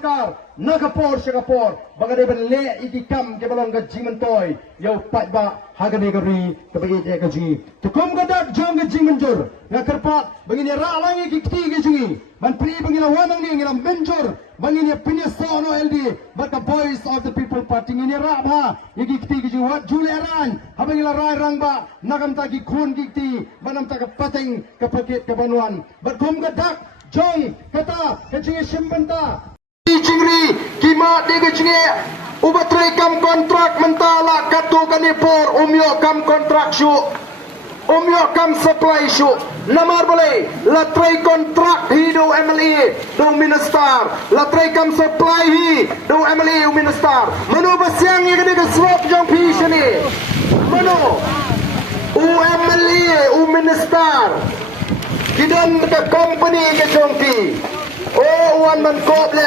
sarkar nakapor syakapor bagade benle iki kam ke balong gaji mentoy yau pat ba hagane gabri kebai je gaji tukum gadak jong gaji menjur ngakerpat bangini ra langi kikti gajungi man pri bangila wanang ni ngilam menjur bangini pinesa no LD but the voice of the people party ini ra ba iki kikti gaji wat juli aran habangila rai rangba nagam ta ki khun kikti banam ta ka pateng ka paket ka banuan but kum gadak jong kata kecing simbenta cingri kima dege cinge ubatrai kam kontrak mentala katu kanipor umyo kam kontrak syu umyo kam supply syu namar boleh latrai kontrak hidu MLE do minister latrai kam supply hi do MLE u minister manu basyang ye kene swap jong pi sini manu u MLE u minister kidon ke company ke jongki oh one man ko bless